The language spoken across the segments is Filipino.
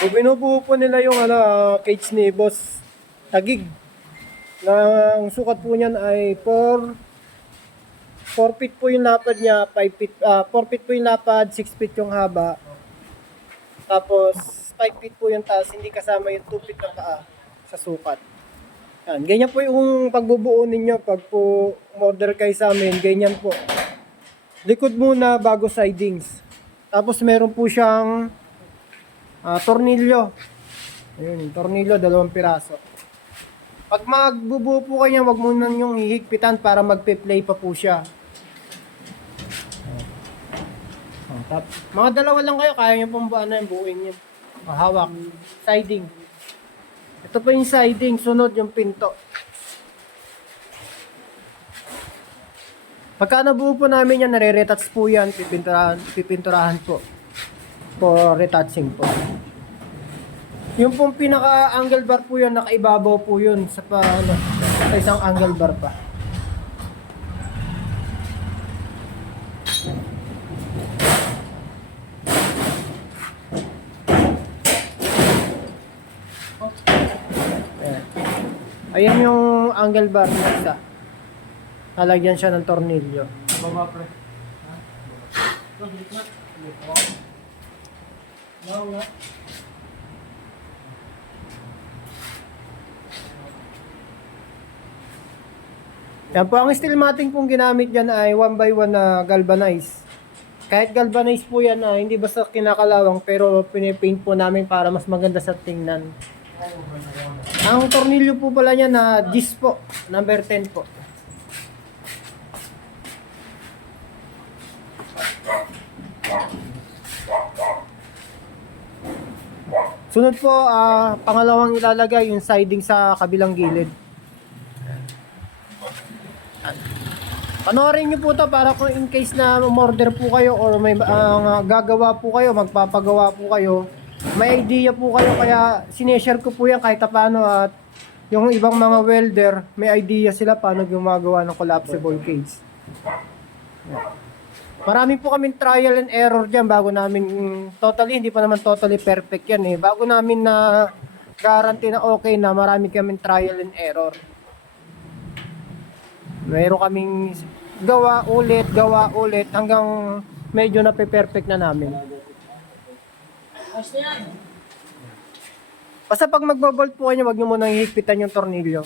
So, binubuo po nila yung cage ni Boss Tagig. Ang sukat po niyan ay 4 feet po yung lapad niya, 5 feet, 4 feet po yung lapad, 6 feet yung haba. Tapos 5 feet po yung taas, hindi kasama yung 2 feet na paa sa sukat. Yan, ganyan po yung pagbubuo ninyo pag po order kayo sa amin, ganyan po. Likod muna bago sidings. Tapos meron po siyang tornilyo. Ayun, tornilyo, 2 piraso. Pag magbubuo po kayo, wag muna yung hihigpitan para magpe-play pa po siya. Mga dalawa lang kayo, kaya nyo pong buuin nyo. Hawak. Siding. Ito po yung siding, sunod yung pinto. Pagka nabuo po namin yan, nare-retouch po yan, pipinturahan po. For retouching po. Yung pong pinaka-angle bar po yan, nakaibabaw po yun sa isang angle bar pa. Ayan yung angle bar na isa. Lalagyan siya ng tornilyo. Baba pre. Yan po, ang steel matting pong ginamit dyan ay 1x1 na galvanize. Kahit galvanize po yan, hindi basta kinakalawang, pero pinipaint po namin para mas maganda sa tingnan. Ang tornilyo po pala niya na GIS po, number 10 po. Sunod po, pangalawang ilalagay yung siding sa kabilang gilid. Panoorin nyo po to para kung in case na umorder po kayo or may gagawa po kayo, magpapagawa po kayo, may idea po kayo, kaya sineshare ko po yan kahit paano, at yung ibang mga welder, may idea sila paano gumagawa ng collapsible cage. Marami po kaming trial and error dyan bago namin, hindi pa naman totally perfect yan bago namin na guarantee na okay na, marami kaming trial and error. Meron kaming gawa ulit hanggang medyo na perfect na namin. Basta pag magbo-bolt po kayo, wag nyo munang hihigpitan yung tornilyo.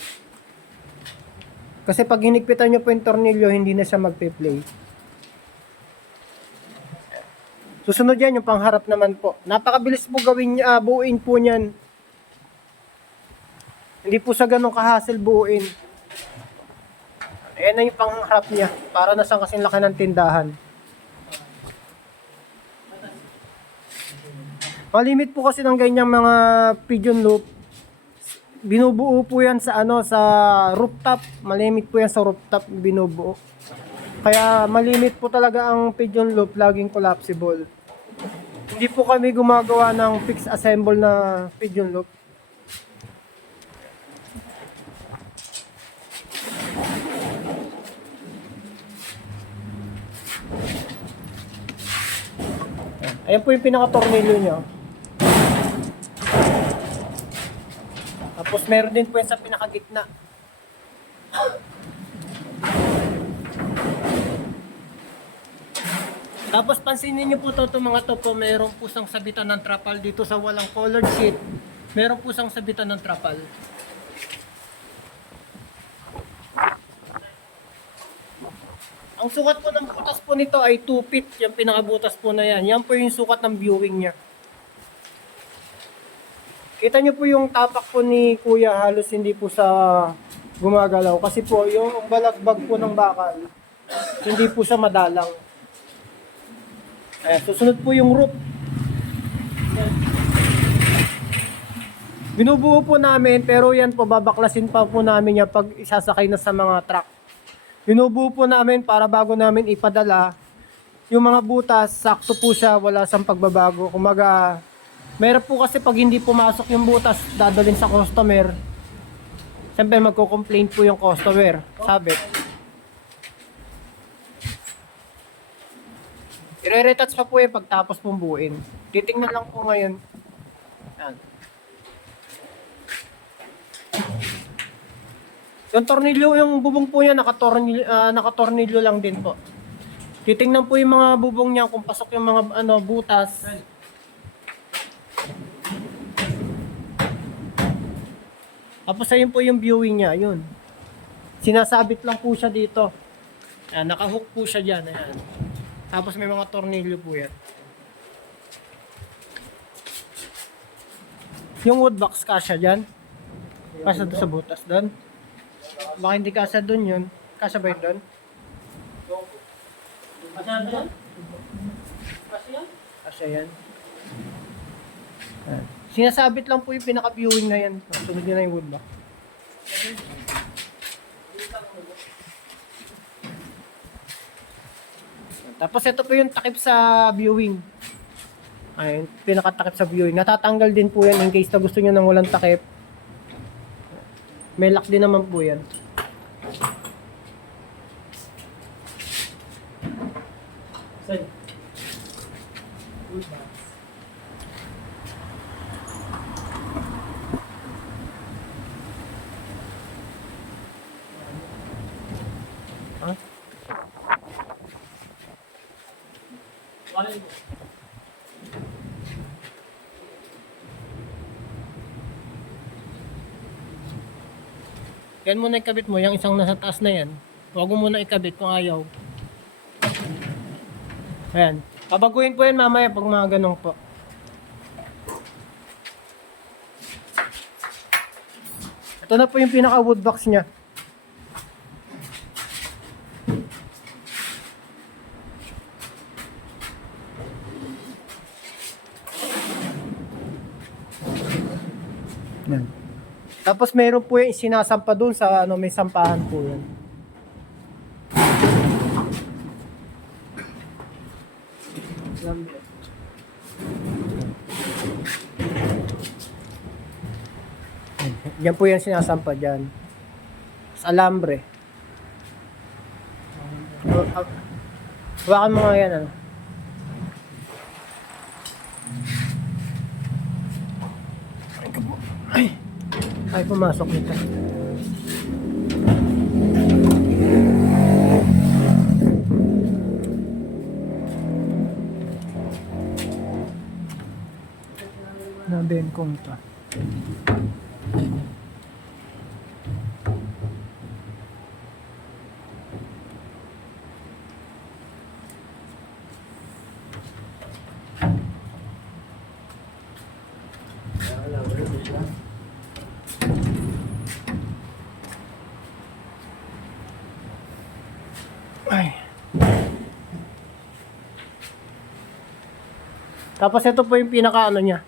Kasi pag hinigpitan nyo po yung tornilyo, hindi na siya magpe-play. Susunod yan, yung pangharap naman po. Napakabilis po buuin po niyan. Hindi po sa ganun ka-hassle buuin. Ayan na yung pangharap niya. Para nasang kasing laki ng tindahan. Malimit po kasi ng ganyang mga pigeon loop. Binubuo po yan sa sa rooftop. Malimit po yan sa rooftop binubuo. Kaya malimit po talaga ang pigeon loop, laging collapsible. Hindi po kami gumagawa ng fixed assemble na pigeon loop. Ayan po yung pinaka-tornilyo nyo. Tapos meron din po yan sa pinaka-gitna. Tapos pansinin nyo po mga to po, meron po sang sabitan ng trapal dito sa walang colored sheet. Meron po sang sabitan ng trapal. Ang sukat po ng butas po nito ay 2 feet, yung pinakabutas po na yan. Yan po yung sukat ng viewing niya. Kita nyo po yung tapak po ni Kuya, halos hindi po sa gumagalaw. Kasi po yung balagbag po ng bakal, hindi po siya madalang. Ayan, susunod po yung roof. Binubuo po namin, pero yan po, babaklasin pa po namin yan pag isasakay na sa mga truck. Binubuo po namin para bago namin ipadala, yung mga butas, sakto po siya, wala sang pagbabago. Kumaga, meron po kasi pag hindi pumasok yung butas, dadalhin sa customer. Siyempre magko-complain po yung customer, sabi. I-retouch pa po yung pagtapos pong buuin. Titingnan lang po ngayon. Yan. Yung tornilyo, yung bubong po niya, nakatornilyo lang din po. Titingnan po yung mga bubong niya kung pasok yung mga butas. Tapos ayun po yung viewing niya, yun. Sinasabit lang po siya dito. Ayan, nakahook po siya dyan. Ayan. Tapos may mga tornilyo po yan. Yung wood box kasya dyan. Kasya doon sa butas doon. Baka hindi kasya doon yun. Kasya ba yun doon? Kasya doon? Kasya? Kasya yan. Ayan. Sinasabit lang po yung pinaka-viewing na yan. Sunod nyo na yung wood box. Tapos ito po yung takip sa viewing. Ayun, pinakatakip sa viewing. Natatanggal din po yan in case na gusto nyo nang walang takip. May lock din naman po yan. Saan? Yan muna ikabit mo, yung isang nasa taas na yan. Huwag mo muna ikabit kung ayaw. Ayan. Pabaguhin po yan mamaya pag mga ganun po. Ito na po yung pinaka wood box niya. Yan. Tapos meron po yung sinasampa doon sa may sampahan po yan. Yan po yung sinasampa dyan. Sa alambre. Hawakan mo nga yan Ay, pumasok nito. Nabengkong to. Ay. Tapos ito po yung pinaka niya.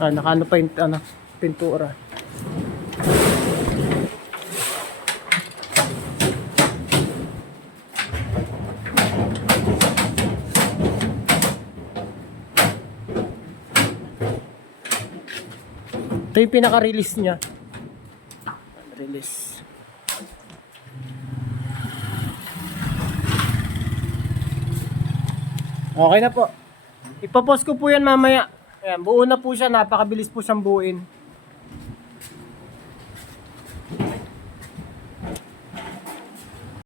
Nakaano pa yung pintura. Ito yung pinaka-release niya. Release. Okay na po. Ipapost ko po yan mamaya. Ayan, buo na po siya. Napakabilis po siyang buuin.